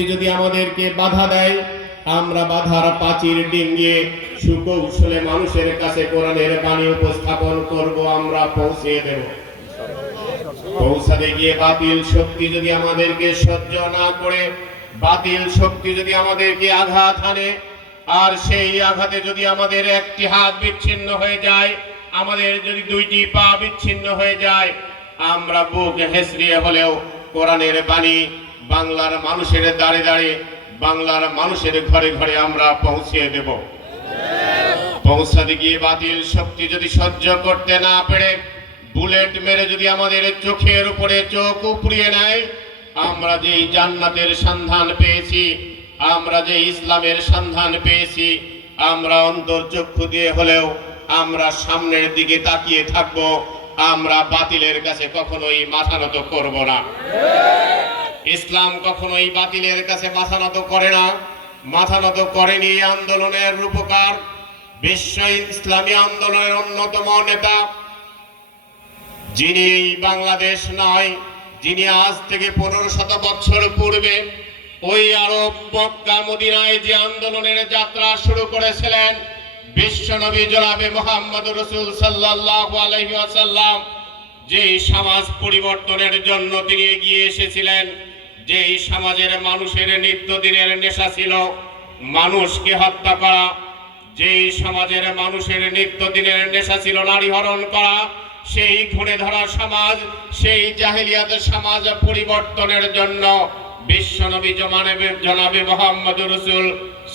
যদি আমাদেরকে বাধা দেয়, আমরা বাধার পাচির ডিঙ্গিয়ে সুকৌশলে মানুষের কাছে কোরআনের বাণী উপস্থাপন করব, আমরা পৌঁছে দেব। পৌঁছাতে গিয়ে বাতিল শক্তি যদি আমাদেরকে সহ্য না করে, বাতিল শক্তি যদি আমাদেরকে আঘাত হানে, আর সেই আঘাতে যদি আমাদের একটি হাত বিচ্ছিন্ন হয়ে যায়, আমাদের যদি দুইটি পা বিচ্ছিন্ন হয়ে যায়, আমরা বুক হেসড়িয়ে হলেও কোরআনের বাণী বাংলার মানুষের দাঁড়ে দাঁড়ে বাংলার মানুষের ঘরে ঘরে আমরা পৌঁছিয়ে দেব। পৌঁছাতে গিয়ে বাতিল শক্তি যদি সহ্য করতে না পেরে, বুলেট মেরে যদি আমাদের চোখের উপরে চোখ উপড়িয়ে নেয়, আমরা যেই জান্নাতের সন্ধান পেয়েছি, আমরা যে ইসলামের সন্ধান পেয়েছি, আমরা অন্তর্চক্ষু দিয়ে হলেও আমরা সামনের দিকে তাকিয়ে থাকব, আমরা বাতিলের কাছে কখনোই মাথা নত করব না। ইসলাম কখনোই বাতিলের কাছে মাথা নত করে না। মাথা নত করেনি আন্দোলনের রূপকার। বিশ্ব ইসলামী আন্দোলনের অন্যতম নেতা। যিনি বাংলাদেশ নয়, যিনি আজ থেকে পনেরো শত বছর পূর্বে ওই আরব মক্কা মদিনায় যে আন্দোলনের যাত্রা শুরু করেছিলেন বিশ্বনবী জনাবে মোহাম্মদ রসুল সাল্লাহ আলহি আসাল্লাম যেই সমাজ পরিবর্তনের জন্য তিনি এগিয়ে এসেছিলেন যেই সমাজের মানুষের নিত্যদিনের নেশা ছিল, মানুষকে হত্যা করা, যেই সমাজের মানুষের নিত্যদিনের নেশা ছিল নারী হরণ করা, সেই ঘুরে ধরা সমাজ, সেই জাহিলিয়াত সমাজ পরিবর্তনের জন্য বিশ্বনবী জমানবে জনাবে মোহাম্মদ রসুল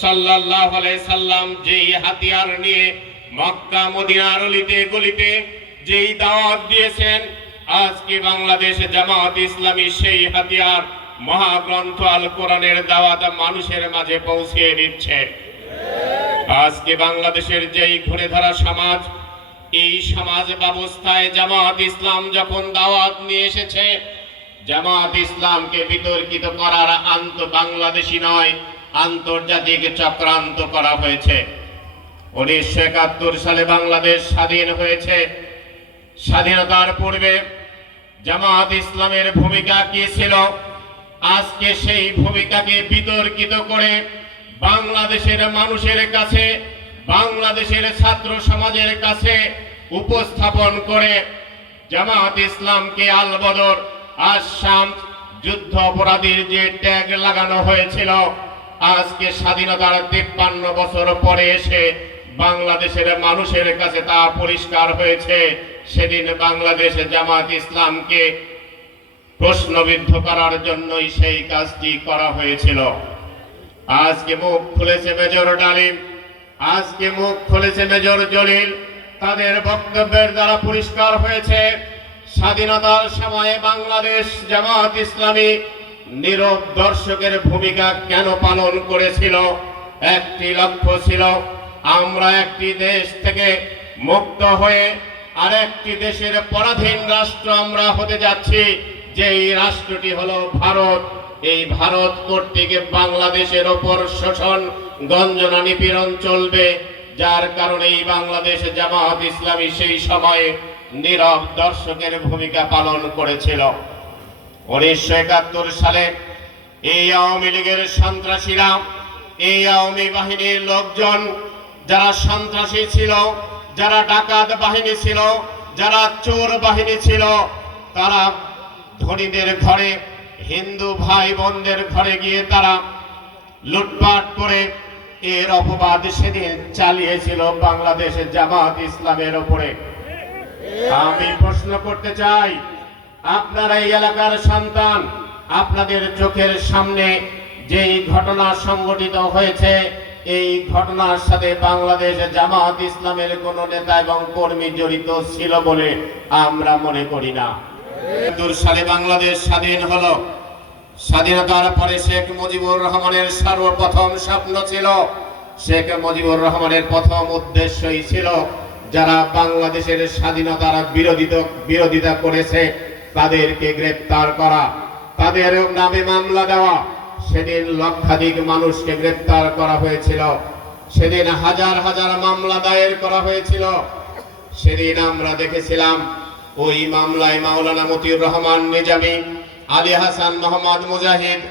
সাল্লাহ সাল্লাম যেই হাতিয়ার নিয়ে মক্কা, মদিনার অলিতে, গলিতে যেই দাওয়াত দিয়েছেন, আজকে বাংলাদেশ জামাত ইসলামী সেই হাতিয়ার মহাগ্রন্থ আল কোরআনের দাওয়াত মানুষের মাঝে পৌঁছিয়ে দিচ্ছে। আজকে বাংলাদেশের যেই ঘুরে ধরা সমাজ, এই সমাজ ব্যবস্থায় জামাত ইসলাম যখন দাওয়াত নিয়ে এসেছে, জামাত ইসলামকে বিতর্কিত করার আন্ত বাংলাদেশি নয়, আন্তর্জাতিক চক্রান্ত করা হয়েছে। উনিশশো একাত্তর সালে বাংলাদেশ স্বাধীন হয়েছে। স্বাধীনতার পূর্বে জামাত ইসলামের ভূমিকা কি ছিল? আজকে সেই ভূমিকাকে বিতর্কিত করে বাংলাদেশের মানুষের কাছে, বাংলাদেশের ছাত্র সমাজের কাছে উপস্থাপন করে জামাত ইসলামকে আলবদর আসাম যুদ্ধ অপরাধীর যে ট্যাগ লাগানো হয়েছিল, আজকে স্বাধীনতার তিপ্পান্ন বছর পরে এসে বাংলাদেশের মানুষের কাছে তা পরিষ্কার হয়েছে। সেদিন বাংলাদেশে জামাত ইসলামকে প্রশ্নবিদ্ধ করার জন্যই সেই কাজটি করা হয়েছিল। আজকে মুখ খুলেছে মেজর ডালিম। আজকে মুখ খুলেছে মেজর জলিল। তাদের বক্তব্যের দ্বারা পরিষ্কার হয়েছে, স্বাধীনতার সময়ে বাংলাদেশ জামাত ইসলামী নীরব দর্শকের ভূমিকা কেন পালন করেছিল? একটি লক্ষ্য ছিল, আমরা একটি দেশ থেকে মুক্ত হয়ে আরেকটি দেশের পরাধীন রাষ্ট্র আমরা হতে যাচ্ছি। যে এই রাষ্ট্রটি হলো ভারত, এই ভারত কর্তৃক বাংলাদেশের ওপর শোষণ গঞ্জনা নিপীড়ন চলবে, যার কারণে এই বাংলাদেশ জামাত ইসলামী সেই সময়ে নীরব দর্শকের ভূমিকা পালন করেছিল। উনিশশো একাত্তর সালে এই আওয়ামী লীগের সন্ত্রাসীরা, এই আওয়ামী বাহিনীর লোকজন, যারা সন্ত্রাসী ছিল, যারা ডাকাত বাহিনী ছিল, যারা চোর বাহিনী ছিল, তারা ধনীদের ঘরে, হিন্দু ভাই বোনদের ঘরে গিয়ে তারা লুটপাট করে। এর অপবাদ সেদিন চালিয়েছিল বাংলাদেশের জামাত ইসলামের ওপরে। আমি প্রশ্ন করতে চাই, আপনারা এই এলাকার সন্তান, আপনাদের চোখের সামনে যেই ঘটনা সংঘটিত হয়েছে, এই ঘটনার সাথে বাংলাদেশ জামাত ইসলামের কোন নেতা এবং কর্মী জড়িত ছিল বলে আমরা মনে করি না। সালে বাংলাদেশ স্বাধীন হল। স্বাধীনতার পরে শেখ মুজিবুর রহমানের সর্বপ্রথম স্বপ্ন ছিল, শেখ মুজিবুর রহমানের প্রথম উদ্দেশ্যই ছিল যারা বাংলাদেশের স্বাধীনতার বিরোধিত বিরোধিতা করেছে, তাদেরকে গ্রেপ্তার করা। তাদের নামে মামলা দেওয়া। সেদিন লক্ষাধিক মানুষকে গ্রেপ্তার করা হয়েছিল। সেদিন হাজার হাজার মামলা দায়ের করা হয়েছিল। সেদিন আমরা দেখেছিলাম ওই মামলায় মাওলানা মতিউর রহমান নিজামী, আলী হাসান মোহাম্মদ মুজাহিদ,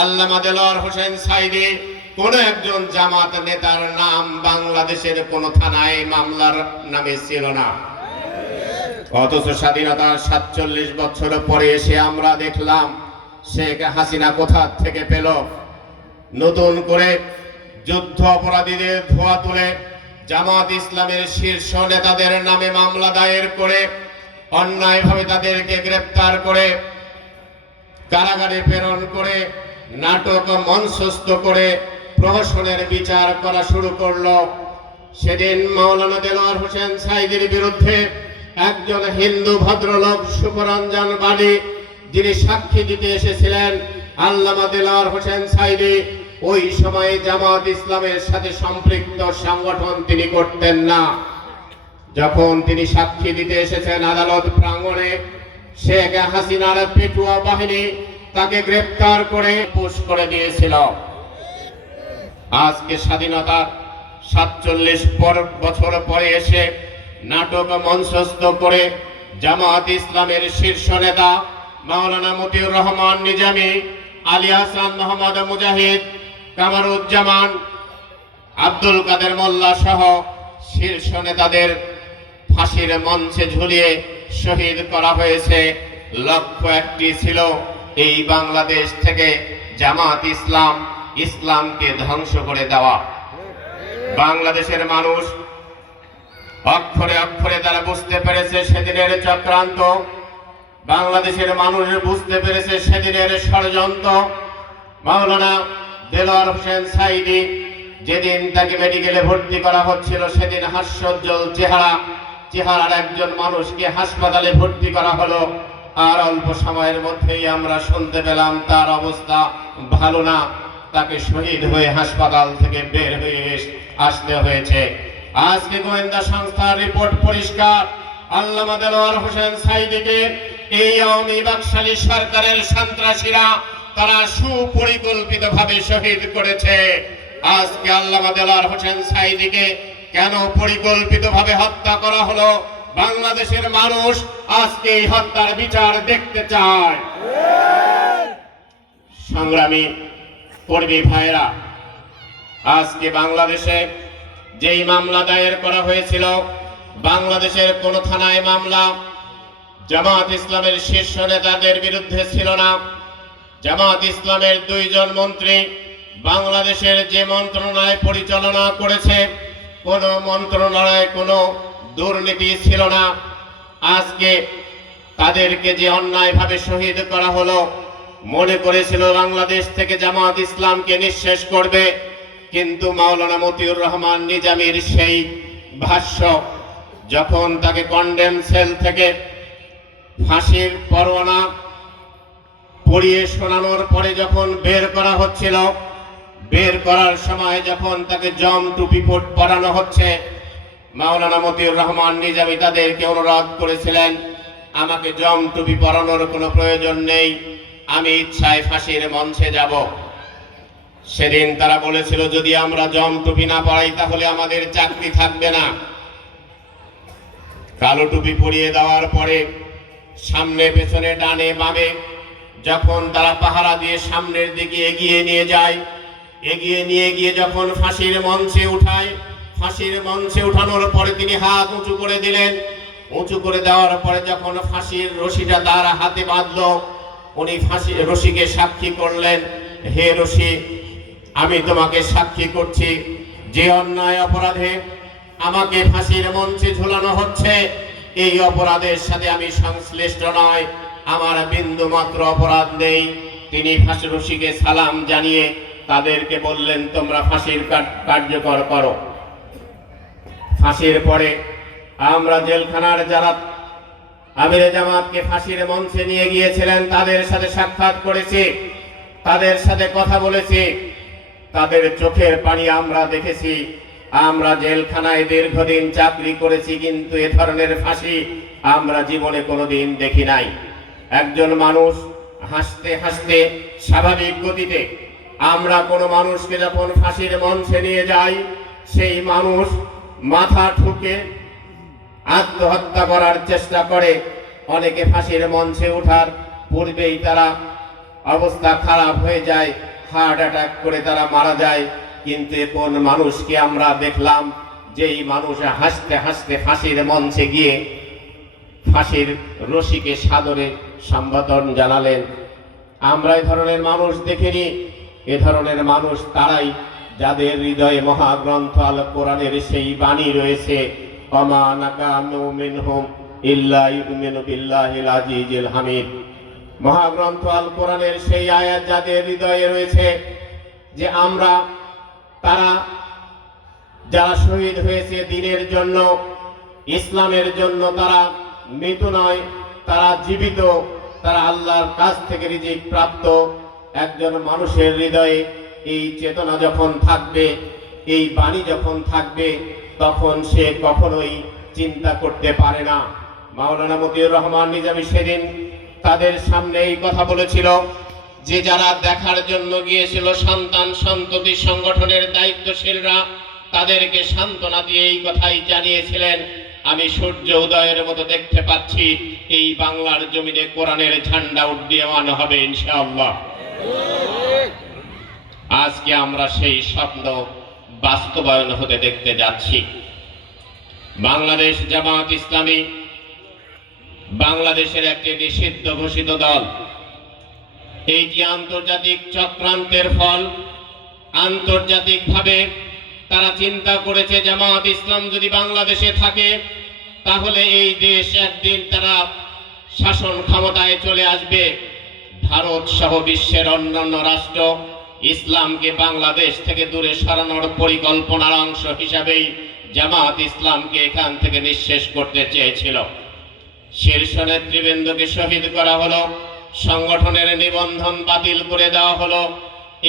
আল্লামা দেলোয়ার হোসেন সাইদি, কোন একজন জামাত নেতার নাম বাংলাদেশের কোন থানায় মামলার নামে ছিল না। অথচ স্বাধীনতার সাতচল্লিশ বছর পরে এসে আমরা দেখলাম, শেখ হাসিনা কোথা থেকে পেল? নতুন করে যুদ্ধ অপরাধীদের ধোয়া তুলে জামাত ইসলামের শীর্ষ নেতাদের নামে মামলা দায়ের করে অন্যায়ভাবে তাদেরকে গ্রেপ্তার করে কারাগারে প্রেরণ করে নাটক মঞ্চস্থ করে প্রহসনের বিচার করা শুরু করল। সেদিন মাওলানা দেলোয়ার হোসেন সাইদের বিরুদ্ধে একজন হিন্দু ভদ্রলোক সুপরঞ্জন বাণী, যিনি সাক্ষী দিতে এসেছিলেন আল্লামা দেলোয়ার হোসেন সাইদি। ওই সময়ে জামাত ইসলামের সাথে সম্পৃক্ত সংগঠন তিনি করতেন না। যখন তিনি সাক্ষী দিতে এসেছেন আদালত প্রাঙ্গণে, শেখ হাসিনার পেটুয়া বাহিনী তাকে গ্রেপ্তার করে পুশ করে দিয়েছিল। আজকে স্বাধীনতার সাতচল্লিশ বছর পরে এসে নাটক মঞ্চস্থ করে জামাত ইসলামের শীর্ষ নেতা মাওলানা মতিউর রহমান নিজামী, আলী হাসান মোহাম্মদ মুজাহিদ, কামারুজ্জামান, আব্দুল কাদের মোল্লা সহ শীর্ষ নেতাদের ফাঁসির মঞ্চে ঝুলিয়ে শহীদ করা হয়েছে। লক্ষ্য একটি ছিল এই বাংলাদেশ থেকে জামাত ইসলাম, ইসলামকে ধ্বংস করে দেওয়া। বাংলাদেশের মানুষ অক্ষরে অক্ষরে তারা বুঝতে পেরেছে সেদিনের চক্রান্ত। বাংলাদেশের মানুষ বুঝতে পেরেছে সেদিনের ষড়যন্ত্র। মাওলানা দেলোয়ার হোসেন সাইদি যেদিন তাকে মেডিকেলে ভর্তি করা হচ্ছিল, সেদিন হাস্যোজ্জ্বল চেহারা চেহারার একজন মানুষকে হাসপাতালে ভর্তি করা হলো। আর অল্প সময়ের মধ্যেই আমরা শুনতে পেলাম তার অবস্থা ভালো না। তাকে শহীদ হয়ে হাসপাতাল থেকে বের হয়ে আসতে হয়েছে। আজকে গোয়েন্দা সংস্থার রিপোর্ট পরিষ্কার। আল্লামা দেলোয়ার হোসেন সাইদিকে এই আওয়ামী বাকশালী সরকারের সন্ত্রাসীরা তারা সুপরিকল্পিতভাবে শহীদ করেছে। আজকে আল্লামা দেলোয়ার হোসেন সাইদিকে কেন পরিকল্পিতভাবে হত্যা করা হলো? বাংলাদেশের মানুষ আজকে এই হত্যার বিচার দেখতে চায়। সংগ্রামী কর্মী ভাইরা আজকে বাংলাদেশে যেই মামলা দায়ের করা হয়েছিল, বাংলাদেশের কোন থানায় মামলা জামাত ইসলামের শীর্ষ নেতাদের বিরুদ্ধে ছিল না। জামাত ইসলামের দুইজন মন্ত্রী বাংলাদেশের যে মন্ত্রণালয় পরিচালনা করেছে কোন মন্ত্রণালয়ে কোনো দুর্নীতি ছিল না। আজকে তাদেরকে যে অন্যায়ভাবে শহীদ করা হলো, মনে করেছিল বাংলাদেশ থেকে জামাত ইসলামকে নিঃশেষ করবে, কিন্তু মাওলানা মতিউর রহমান নিজামীর সেই ভাষ্য, যখন তাকে কন্ডেম সেল থেকে ফাঁসির পরোয়ানা পড়িয়ে শোনানোর পরে যখন বের করা হচ্ছিল বের করার সময় যখন তাকে জম টুপি পরানো হচ্ছে, মাওলানা মতিউর রহমান নিজামি তাদেরকে অনুরোধ করেছিলেন, আমাকে জম টুপি পরানোর কোনো প্রয়োজন নেই, আমি ইচ্ছায় ফাঁসির মঞ্চে যাব। সেদিন তারা বলেছিল, যদি আমরা জম টুপি না পরাই, তাহলে আমাদের চাকরি থাকবে না। কালো টুপি পরিয়ে দেওয়ার পরে সামনে পেছনে ডানে বামে, যখন তারা পাহারা দিয়ে সামনের দিকে এগিয়ে নিয়ে যায় এগিয়ে নিয়ে গিয়ে যখন ফাঁসির মঞ্চে উঠায়, ফাঁসির মঞ্চে উঠানোর পরে তিনি হাত উঁচু করে দিলেন। উঁচু করে দেওয়ার পরে যখন ফাঁসির রশিটা তার হাতে বাঁধল, উনি ফাঁসি, রশিকে সাক্ষী করলেন, হে রশি, আমি তোমাকে সাক্ষী করছি। যে অন্যায় অপরাধে আমাকে ফাঁসির মঞ্চে ঝুলানো হচ্ছে, এই অপরাধের সাথে আমি সংশ্লিষ্ট নয়। আমার বিন্দু মাত্র অপরাধ নেই। তিনি ফাঁসি রশিকে সালাম জানিয়ে তাদেরকে বললেন, তোমরা ফাঁসির কার্যকর করো। ফাঁসির পরে আমরা জেলখানার যারা আমিরে জামাতকে ফাঁসির মঞ্চে নিয়ে গিয়েছিলেন, তাদের সাথে সাক্ষাৎ করেছি, তাদের সাথে কথা বলেছি। তাদের চোখের পানি আমরা দেখেছি। আমরা জেলখানায় দীর্ঘদিন চাকরি করেছি, কিন্তু এ ধরনের ফাঁসি আমরা জীবনে কোনোদিন দেখি নাই। একজন মানুষ হাসতে হাসতে স্বাভাবিক গতিতে আমরা কোনো মানুষকে যখন ফাঁসির মঞ্চে নিয়ে যাই, সেই মানুষ মাথা ঠুকে আত্মহত্যা করার চেষ্টা করে। অনেকে ফাঁসির মঞ্চে ওঠার পূর্বেই তারা অবস্থা খারাপ হয়ে যায়, হার্ট অ্যাটাক করে তারা মারা যায়। কিন্তু কোন মানুষকে আমরা দেখলাম, যেই মানুষ হাসতে হাসতে ফাঁসির মঞ্চে গিয়ে ফাঁসির রশিকে সাদরে সম্বোধন জানালেন। আমরা এই ধরনের মানুষ দেখিনি এ ধরনের মানুষ তারাই যাদের হৃদয়ে মহাগ্রন্থ আল কোরআনের সেই বাণী রয়েছে। হামিদ। মহাগ্রন্থ আল কোরআনের সেই আয়াত যাদের হৃদয়ে রয়েছে, যে আমরা, তারা যারা শহীদ হয়েছে দিনের জন্য, ইসলামের জন্য তারা মৃত নয়, তারা জীবিত, তারা আল্লাহর কাছ থেকে রিজিক প্রাপ্ত। একজন মানুষের হৃদয়ে এই চেতনা যখন থাকবে, এই বাণী যখন থাকবে, তখন সে কখনোই চিন্তা করতে পারে না। মাওলানা মতিউর রহমান নিজামী সেদিন তাদের সামনে এই কথা বলেছিল যে যারা দেখার জন্য গিয়েছিল সন্তান সন্ততি সংগঠনের দায়িত্বশীলরা, তাদেরকে সান্ত্বনা দিয়ে এই কথাই জানিয়েছিলেন, আমি সূর্য উদয়ের মতো দেখতে পাচ্ছি, এই বাংলার জমিনে কোরআনের ঝান্ডা উড্ডীয়মান হবে ইনশাআল্লাহ। আজকে আমরা সেই স্বপ্ন বাস্তবায়ন হতে দেখতে যাচ্ছি। বাংলাদেশ জামাত ইসলামী বাংলাদেশের একটি নিষিদ্ধ ঘোষিত দল। এইটি আন্তর্জাতিক চক্রান্তের ফল, আন্তর্জাতিকভাবে তারা চিন্তা করেছে জামাত ইসলাম যদি বাংলাদেশে থাকে, তাহলে এই দেশ একদিন তারা শাসন ক্ষমতায় চলে আসবে। ভারত সহ বিশ্বের অন্যান্য রাষ্ট্র ইসলামকে বাংলাদেশ থেকে দূরে সরানোর পরিকল্পনার অংশ হিসাবেই জামাত ইসলামকে এখান থেকে নিঃশেষ করতে চেয়েছিল। শীর্ষ নেতৃবৃন্দকে শহীদ করা হলো, সংগঠনের নিবন্ধন বাতিল করে দেওয়া হলো।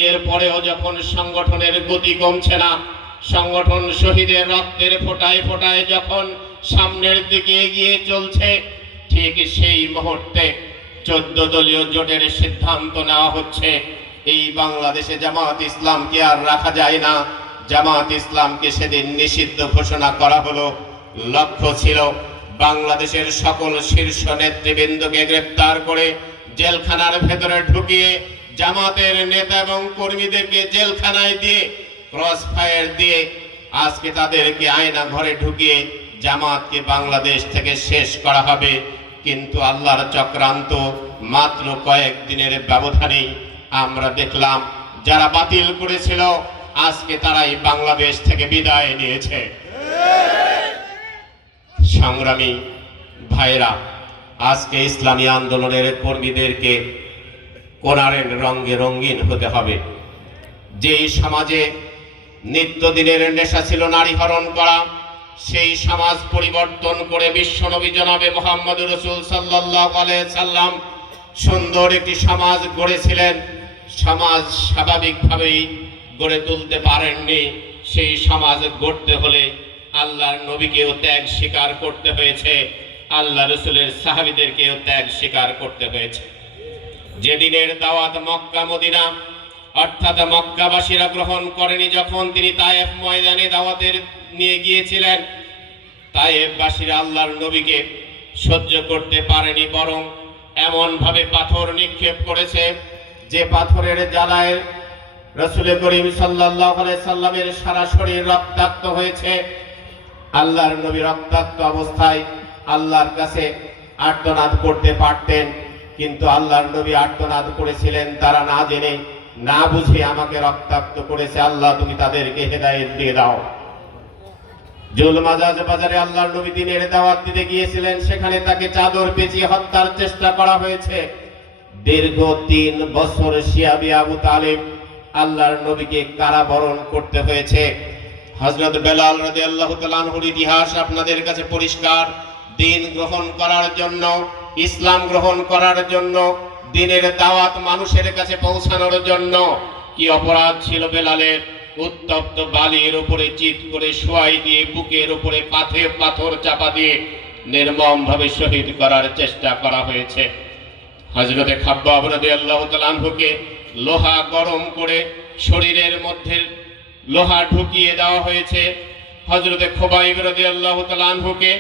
এরপরেও যখন সংগঠনের গতি কমছে না, সংগঠন শহীদের রক্তের ফোটায় ফোটায় যখন সামনের দিকে এগিয়ে চলছে, ঠিক সেই মুহূর্তে চোদ্দ দলীয় জোটের সিদ্ধান্ত নেওয়া হচ্ছে। এই বাংলাদেশে জামাত ইসলামকে আর রাখা যায় না। জামাত ইসলামকে সেদিন নিষিদ্ধ ঘোষণা করা হলো। লক্ষ্য ছিল বাংলাদেশের সকল শীর্ষ নেতৃবৃন্দকে গ্রেপ্তার করে জেলখানার ভেতরে ঢুকিয়ে জামাতের নেতা এবং কর্মীদেরকে জেলখানায় দিয়ে ক্রস ফায়ার দিয়ে আজকে তাদেরকে আয়না ঘরে ঢুকিয়ে জামাতকে বাংলাদেশ থেকে শেষ করা হবে। কিন্তু আল্লাহর চক্রান্ত মাত্র কয়েক দিনের ব্যবধানেই আমরা দেখলাম, যারা বাতিল করেছিল, আজকে তারাই বাংলাদেশ থেকে বিদায় নিয়েছে। সংগ্রামী ভাইরা আজকে ইসলামী আন্দোলনের কর্মীদেরকে কোরআনের রঙে রঙিন হতে হবে। যেই সমাজে নিত্যদিনের নেশা ছিল নারী হরণ করা সেই সমাজ পরিবর্তন করে বিশ্বনবী জনাবে মোহাম্মদ রসুল সাল্লাহ সাল্লাম সুন্দর একটি সমাজ গড়েছিলেন। সমাজ স্বাভাবিকভাবেই গড়ে তুলতে পারেননি। সেই সমাজ গড়তে হলে আল্লাহর নবীকেও ত্যাগ স্বীকার করতে হয়েছে। আল্লাহ রসুলের সাহাবিদেরকেও ত্যাগ স্বীকার করতে হয়েছে। যেদিনের দাওয়াত মক্কা মদিনা অর্থাৎ মক্কাবাসীরা গ্রহণ করেনি যখন তিনি তায়েফ ময়দানে দাওয়াতের নিয়ে গিয়েছিলেন। তায়েফবাসীরা আল্লাহর নবীকে সহ্য করতে পারেনি, বরং এমন ভাবে পাথর নিক্ষেপ করেছে যে পাথরের জ্বালায় রসুল করিম সাল্লাহ সাল্লামের সারা শরীর রক্তাক্ত হয়েছে। আল্লাহর নবী রক্তাক্ত অবস্থায় আল্লাহর কাছে আর্তনাদ করতে পারতেন, কিন্তু আল্লাহর নবী আর্তনাদ করেছিলেন তারা না জেনে না বুঝে আমাকে রক্তাক্ত করেছে আল্লাহ, তুমি তাদেরকে হেদায়েত দিয়ে দাও। বাজারে নবী দিতে গিয়েছিলেন, সেখানে তাকে চাদর হত্যার চেষ্টা করা হয়েছে। দীর্ঘ তিন শিয়াবি আবু আল্লাহর নবীকে কারাবরণ করতে হয়েছে। হজরত বেলাল রাজি আল্লাহ ইতিহাস আপনাদের কাছে পরিষ্কার। দিন গ্রহণ করার জন্য, ইসলাম গ্রহণ করার জন্য দিনের দাওয়াত মানুষের কাছে পৌঁছানোর জন্য কি অপরাধ ছিল বেলালের? উত্তপ্ত বালির উপরে চিত করে শোয়াই দিয়ে বুকের উপরে পাথে পাথর চাপা দিয়ে নির্মম ভাবে শহীদ করার চেষ্টা করা হয়েছে। হজরতে খাব্বাব রাদি আল্লাহ লোহা গরম করে শরীরের মধ্যে লোহা ঢুকিয়ে দেওয়া হয়েছে। হজরতে খোবাইব রাদি আল্লাহ তালানহুকে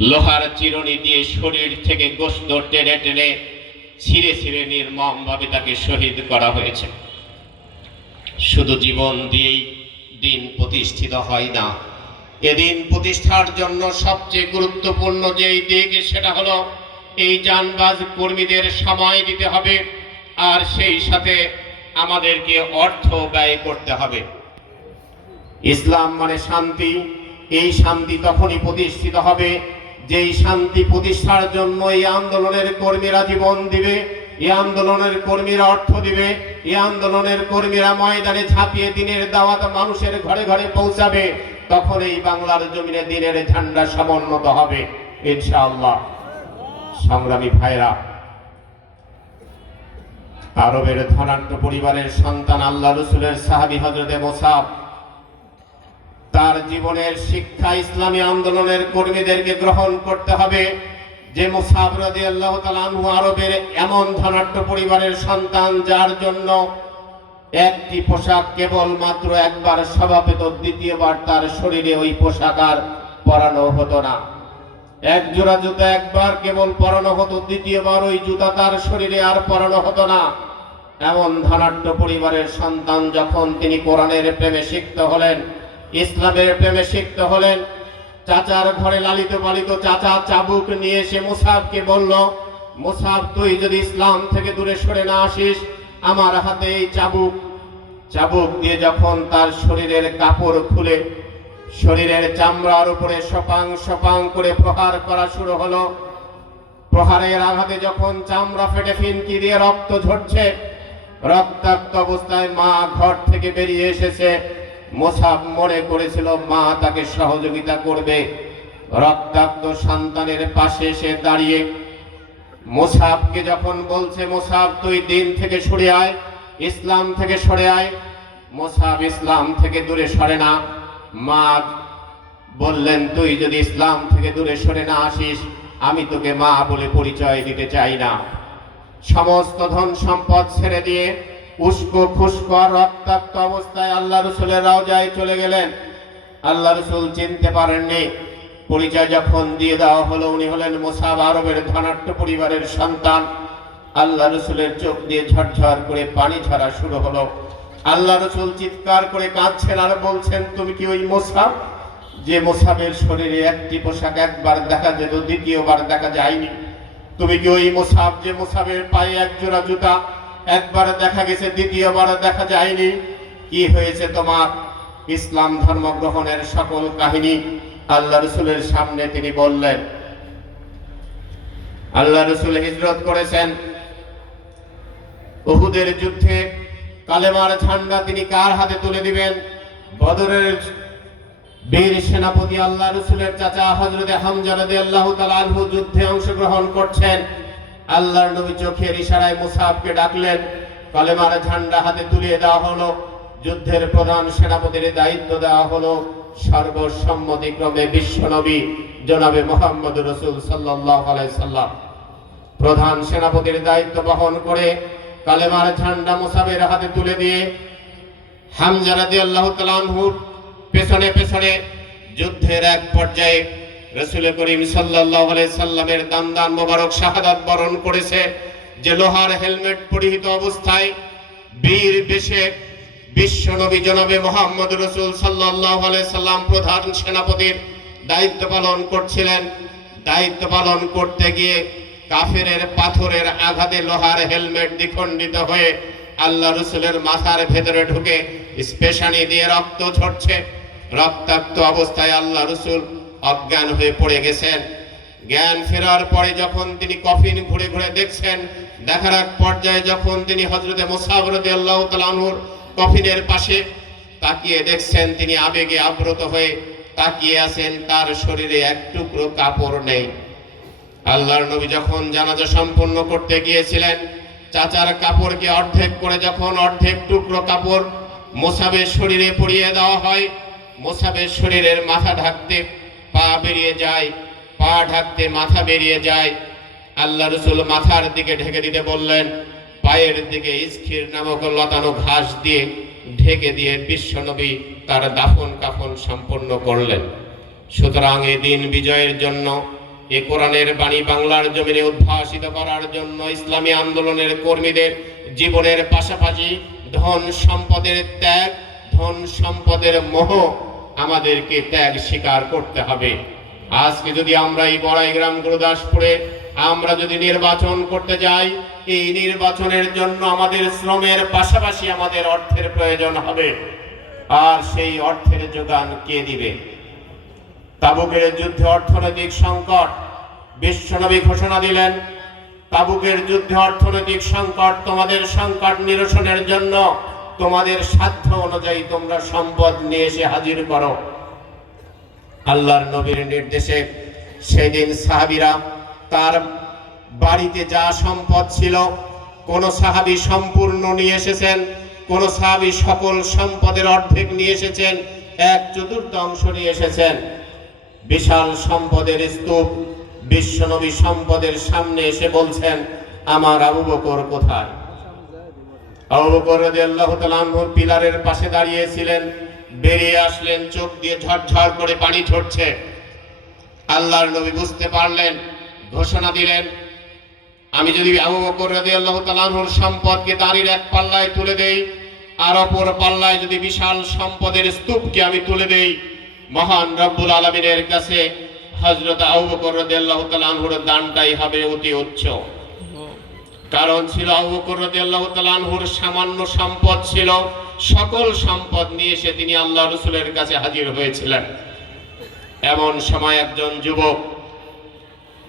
লোহার চিরুনি দিয়ে শরীর থেকে গোস্ত টেনে টেনে ছিঁড়ে ছিঁড়ে নির্মমভাবে তাকে শহীদ করা হয়েছে। শুধু জীবন দিয়েই দিন প্রতিষ্ঠিত হয় না, এদিন প্রতিষ্ঠার জন্য সবচেয়ে গুরুত্বপূর্ণ যেই দিক, সেটা হলো এই যানবাজ কর্মীদের সময় দিতে হবে, আর সেই সাথে আমাদেরকে অর্থ ব্যয় করতে হবে। ইসলাম মানে শান্তি, এই শান্তি তখনই প্রতিষ্ঠিত হবে যেই শান্তি প্রতিষ্ঠার জন্য এই আন্দোলনের কর্মীরা জীবন দিবে, এই আন্দোলনের কর্মীরা অর্থ দিবে, এই আন্দোলনের কর্মীরা ময়দানে ছাপিয়ে দিনের দাওয়াত মানুষের ঘরে ঘরে পৌঁছাবে, তখন এই বাংলার জমিনে দিনের ঝান্ডা সমুন্নত হবে, ইনশাআল্লাহ। সংগ্রামী ভাইরা, আরবের ধনাঢ্য পরিবারের সন্তান আল্লাহ রসুলের সাহাবি হজরতে মোসাফ তার জীবনের শিক্ষা ইসলামী আন্দোলনের কর্মীদেরকে গ্রহণ করতে হবে। যে মুসাফ আল্লাহ তালু আরবের এমন ধনাঢ্য পরিবারের সন্তান, যার জন্য একটি পোশাক কেবল মাত্র একবার সভা পেত দ্বিতীয়বার তার শরীরে ওই পোশাক আর পরানো হতো না। এক জোড়া জুতা একবার কেবল পরানো হতো, দ্বিতীয়বার ওই জুতা তার শরীরে আর পরানো হতো না। এমন ধনাঢ্য পরিবারের সন্তান যখন তিনি কোরআনের প্রেমে সিক্ত হলেন ইসলামের প্রেমে সিক্ত হলেন। চাচার ঘরে লালিত পালিত চাচা চাবুক নিয়ে এসে মুসাফকে বলল মুসাফ তুই যদি ইসলাম থেকে দূরে সরে না আসিস, আমার হাতে এই চাবুক। চাবুক দিয়ে যখন তার শরীরের কাপড় খুলে, শরীরের চামড়ার উপরে সপাং সপাং করে প্রহার করা শুরু হলো। প্রহারের আঘাতে যখন চামড়া ফেটে ফিনকি দিয়ে রক্ত ঝরছে, রক্তাক্ত অবস্থায় মা ঘর থেকে বেরিয়ে এসেছে। মোসাব মনে করেছিল, মা তাকে সহযোগিতা করবে। রক্তাক্ত সন্তানের পাশে এসে দাঁড়িয়ে মোসাবকে যখন বলছে মোসাব তুই দিন থেকে সরে আয়, ইসলাম থেকে সরে আয়। মোসাব ইসলাম থেকে দূরে সরে না। মা বললেন, তুই যদি ইসলাম থেকে দূরে সরে না আসিস, আমি তোকে মা বলে পরিচয় দিতে চাই না। সমস্ত ধন সম্পদ ছেড়ে দিয়ে উস্কো খুস্কো রক্তাক্ত অবস্থায় আল্লাহ রসুলের রাওজায় চলে গেলেন। আল্লাহ রসুল চিনতে পারেননি। পরিচয় যখন দিয়ে দেওয়া হলো, উনি হলেন মোসাব আরবের ধনাট্য পরিবারের সন্তান। আল্লাহ রসুলের চোখ দিয়ে ঝরঝর করে পানি ঝরা শুরু হলো। আল্লাহ রসুল চিৎকার করে কাঁদছেন আর বলছেন, তুমি কি ওই মোসাব? যে মোসাবের শরীরে একটি পোশাক একবার দেখা যেত, দ্বিতীয়বার দেখা যায়নি। তুমি কি ওই মোসাব যে মোসাবের পায়ে এক জোড়া জুতা একবার দেখা গেছে, দ্বিতীয়বার দেখা যায়নি। কি হয়েছে তোমার? ইসলাম ধর্ম গ্রহণের সকল কাহিনী আল্লাহ রসুলের সামনে তিনি বললেন। আল্লাহ রসুল হিজরত করেছেন। উহুদের যুদ্ধে কালেমার ঝান্ডা তিনি কার হাতে তুলে দিবেন? বদরের বীর সেনাপতি আল্লাহ রসুলের চাচা হজরতে হামজা রাদিয়াল্লাহু তাআলা আনহু যুদ্ধে অংশগ্রহণ করছেন। আল্লাহর নবী চোখের ইশারায় মুসাফকে ডাকলেন, কলেমার ঝান্ডা হাতে তুলিয়ে দেওয়া হলো। যুদ্ধের প্রধান সেনাপতির দায়িত্ব দেওয়া হলো সর্বসম্মতিক্রমে বিশ্বনবী জনাবে মোহাম্মদ রসুল আলাইহি সাল্লাম। প্রধান সেনাপতির দায়িত্ব বহন করে কালেমার ঝান্ডা মুসাবের হাতে তুলে দিয়ে হামজা রাদিয়াল্লাহু তাআলা আনহুর পেছনে পেছনে যুদ্ধের এক পর্যায়ে রসুল করিম আলাইহি সাল্লামের দান দান মোবারক শাহাদাত বরণ করেছে যে লোহার হেলমেট পরিহিত অবস্থায় বীর বেশে বিশ্ব নবী জনাবে মোহাম্মদ রসুল আলাইহি সাল্লাম প্রধান সেনাপতির দায়িত্ব পালন করছিলেন। দায়িত্ব পালন করতে গিয়ে কাফেরের পাথরের আঘাতে লোহার হেলমেট দ্বিখণ্ডিত হয়ে আল্লাহ রসুলের মাথার ভেতরে ঢুকে স্পেশানি দিয়ে রক্ত ঝরছে। রক্তাক্ত অবস্থায় আল্লাহ রসুল অজ্ঞান হয়ে পড়ে গেছেন। জ্ঞান ফেরার পরে যখন তিনি কফিন ঘুরে ঘুরে দেখছেন, দেখার এক পর্যায়ে যখন তিনি হজরতে মোসাবরদি আল্লাহ তালানুর কফিনের পাশে তাকিয়ে দেখছেন, তিনি আবেগে আব্রত হয়ে তাকিয়ে আছেন, তার শরীরে এক টুকরো কাপড় নেই। আল্লাহর নবী যখন জানাজা সম্পন্ন করতে গিয়েছিলেন, চাচার কাপড়কে অর্ধেক করে যখন অর্ধেক টুকরো কাপড় মোসাবের শরীরে পরিয়ে দেওয়া হয়, মোসাবের শরীরের মাথা ঢাকতে পা বেরিয়ে যায়, পা ঢাকতে মাথা বেরিয়ে যায়। আল্লাহ রসুল মাথার দিকে ঢেকে দিতে বললেন, পায়ের দিকে ইস্কির নামক লতানো ঘাস দিয়ে ঢেকে দিয়ে বিশ্বনবী তার দাফন কাফন সম্পন্ন করলেন। সুতরাং এই দিন বিজয়ের জন্য, এ কোরআনের বাণী বাংলার জমিনে উদ্ভাসিত করার জন্য ইসলামী আন্দোলনের কর্মীদের জীবনের পাশাপাশি ধন সম্পদের ত্যাগ, ধন সম্পদের মোহ আমাদেরকে ত্যাগ স্বীকার করতে হবে। আজকে যদি আমরা এই বড়াই গ্রাম গুরুদাসপুরে আমরা যদি নির্বাচন করতে যাই, এই নির্বাচনের জন্য আমাদের শ্রমের পাশাপাশি আমাদের অর্থের প্রয়োজন হবে। আর সেই অর্থের যোগান কে দিবে? তাবুকের যুদ্ধে অর্থনৈতিক সংকট, বিশ্বনবী ঘোষণা দিলেন, তাবুকের যুদ্ধে অর্থনৈতিক সংকট তোমাদের সংকট নিরসনের জন্য তোমাদের সাধ্য অনুযায়ী তোমরা সম্পদ নিয়ে এসে হাজির করো। আল্লাহর নবীর নির্দেশে সেদিন সাহাবিরা তার বাড়িতে যা সম্পদ ছিল, কোন সাহাবী সম্পূর্ণ নিয়ে এসেছেন, কোন সাহাবী সকল সম্পদের অর্ধেক নিয়ে এসেছেন, এক চতুর্থাংশ নিয়ে এসেছেন। বিশাল সম্পদের স্তূপ বিশ্বনবী সম্পদের সামনে এসে বলছেন, আমার আবু বকর কোথায়? আনহুর পিলারের পাশে দাঁড়িয়েছিলেন। বেরিয়ে আসলেন, চোখ দিয়ে ঝরঝর করে পানি ঝরছে। আল্লাহর নবী বুঝতে পারলেন, ঘোষণা দিলেন, আমি যদি আবু বকর তাআলা আনহুর সম্পদকে দাঁড়ির এক পাল্লায় তুলে দেই, আর অপর পাল্লায় যদি বিশাল সম্পদের স্তূপকে আমি তুলে দেই, মহান রব্বুল আলমিনের কাছে হজরত আবু বকর রাদিয়াল্লাহু তাআলা আনহুর দানটাই হবে অতি উচ্চ। কারণ ছিল আনহুর সামান্য সম্পদ ছিল। সকল সম্পদ নিয়ে এসে তিনি আল্লাহ রসুলের কাছে হাজির হয়েছিলেন। এমন সময় একজন যুবক,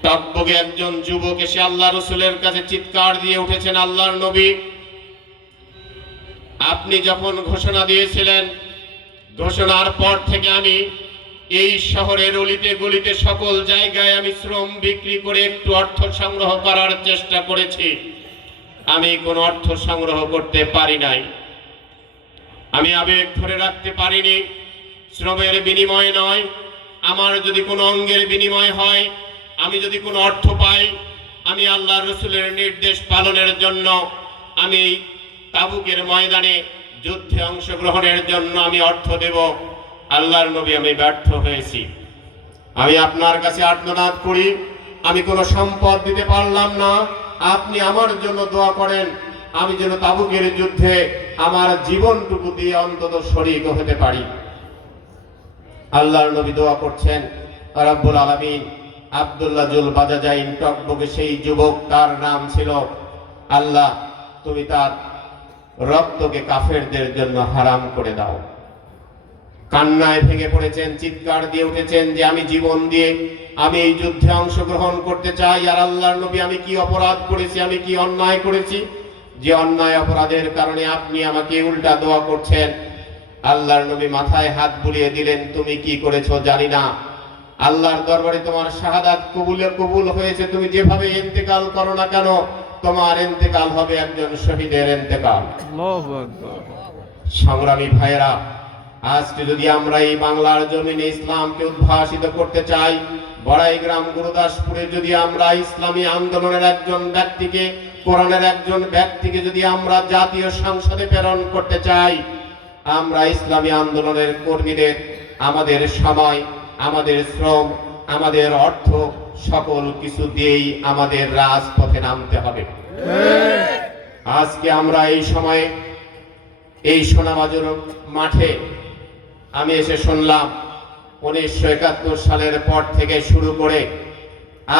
টকবগে একজন যুবক এসে আল্লাহ রসুলের কাছে চিৎকার দিয়ে উঠেছেন, আল্লাহর নবী, আপনি যখন ঘোষণা দিয়েছিলেন, ঘোষণার পর থেকে আমি এই শহরের অলিতে গলিতে সকল জায়গায় আমি শ্রম বিক্রি করে একটু অর্থ সংগ্রহ করার চেষ্টা করেছি। আমি কোনো অর্থ সংগ্রহ করতে পারি নাই। আমি আবেগ ধরে রাখতে পারিনি, শ্রমের বিনিময় নয়, আমার যদি কোনো অঙ্গের বিনিময় হয়, আমি যদি কোনো অর্থ পাই, আমি আল্লাহ রসুলের নির্দেশ পালনের জন্য, আমি তাবুকের ময়দানে যুদ্ধে অংশগ্রহণের জন্য আমি অর্থ দেব, আল্লাহর নবী আমি ব্যর্থ হয়েছি। আমি আপনার কাছে আর্তনাদ করি, আমি কোনো সম্পদ দিতে পারলাম না আপনি আমার জন্য দোয়া করেন, আমি যেন তাবুকের যুদ্ধে আমার জীবনটুকু দিয়ে অন্তত শরীর হতে পারি। আল্লাহর নবী দোয়া করছেন, রব্বুল আলামিন, আব্দুল্লাহ জুল বাজাজাইন টকবকে সেই যুবক, তার নাম ছিল আল্লাহ, তুমি তার রক্তকে কাফেরদের জন্য হারাম করে দাও। কান্নায় ভেঙে পড়েছেন চিৎকার দিয়ে উঠেছেন যে আমি জীবন দিয়ে আমি এই যুদ্ধে অংশগ্রহণ করতে চাই আর আল্লাহর নবী আমি কি অপরাধ করেছি আমি কি অন্যায় করেছি? যে অন্যায় অপরাধের কারণে আপনি আমাকে উল্টা দোয়া করছেন। আল্লাহর নবী মাথায় হাত বুলিয়ে দিলেন তুমি কি করেছ জানি না। আল্লাহর দরবারে তোমার শাহাদাত কবুলে কবুল হয়েছে। তুমি যেভাবে ইন্তেকাল করো না কেন তোমার ইন্তেকাল হবে একজন শহীদের ইন্তেকাল। আল্লাহু আকবার। সংগ্রামী ভাইয়েরা আজকে যদি আমরা এই বাংলার জমিনে ইসলামকে উদ্ভাসিত করতে চাই, বড়াই গ্রাম গুরুদাসপুরে যদি আমরা ইসলামী আন্দোলনের একজন ব্যক্তিকে, কোরআনের একজন ব্যক্তিকে যদি আমরা জাতীয় সংসদে প্রেরণ করতে চাই, আমরা ইসলামী আন্দোলনের কর্মীদের, আমাদের সময়, আমাদের শ্রম, আমাদের অর্থ সকল কিছু দিয়েই আমাদের রাজপথে নামতে হবে। আজকে আমরা এই সময়ে এই সোনাবাজুর মাঠে আমি এসে শুনলাম উনিশশো একাত্তর সালের পর থেকে শুরু করে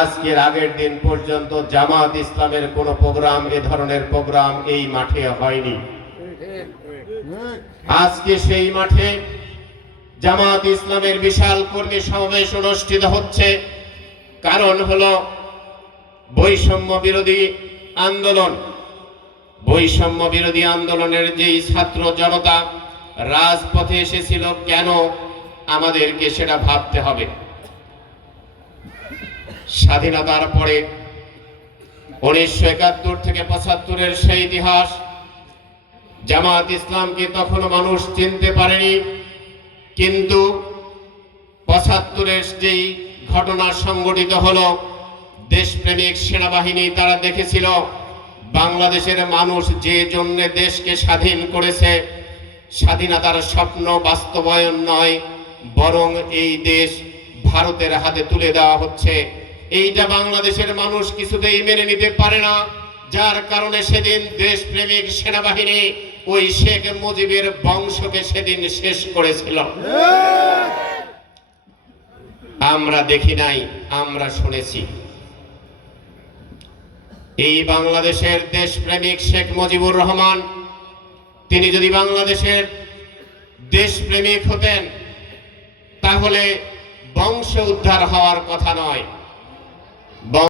আজকের আগের দিন পর্যন্ত জামাত ইসলামের কোনো প্রোগ্রাম, এ ধরনের প্রোগ্রাম এই মাঠে হয়নি। আজকে সেই মাঠে জামাত ইসলামের বিশাল কর্মী সমাবেশ অনুষ্ঠিত হচ্ছে। কারণ হলো বৈষম্য বিরোধী আন্দোলন। বৈষম্য বিরোধী আন্দোলনের যেই ছাত্র জনতা রাজপথে এসেছিল কেন আমাদেরকে সেটা ভাবতে হবে। স্বাধীনতার পরে উনিশশো একাত্তর থেকে পঁচাত্তরের সেই ইতিহাস জামাত ইসলামকে তখনও মানুষ চিনতে পারেনি, কিন্তু পঁচাত্তরের যেই ঘটনা সংঘটিত হল, দেশপ্রেমিক সেনাবাহিনী তারা দেখেছিল, বাংলাদেশের মানুষ যে জন্য দেশকে স্বাধীন করেছে স্বাধীনতার স্বপ্ন বাস্তবায়ন নয়, বরং এই দেশ ভারতের হাতে তুলে দেওয়া হচ্ছে। এইটা বাংলাদেশের মানুষ কিছুতেই মেনে নিতে পারে না, যার কারণে সেদিন দেশপ্রেমিক সেনাবাহিনী ওই শেখ মুজিবের বংশকে সেদিন শেষ করেছিল। আমরা দেখি নাই, আমরা শুনেছি। এই বাংলাদেশের দেশপ্রেমিক শেখ মুজিবুর রহমান তিনি যদি বাংলাদেশের দেশপ্রেমিক হতেন তাহলে বংশ উদ্ধার হওয়ার কথা নয়।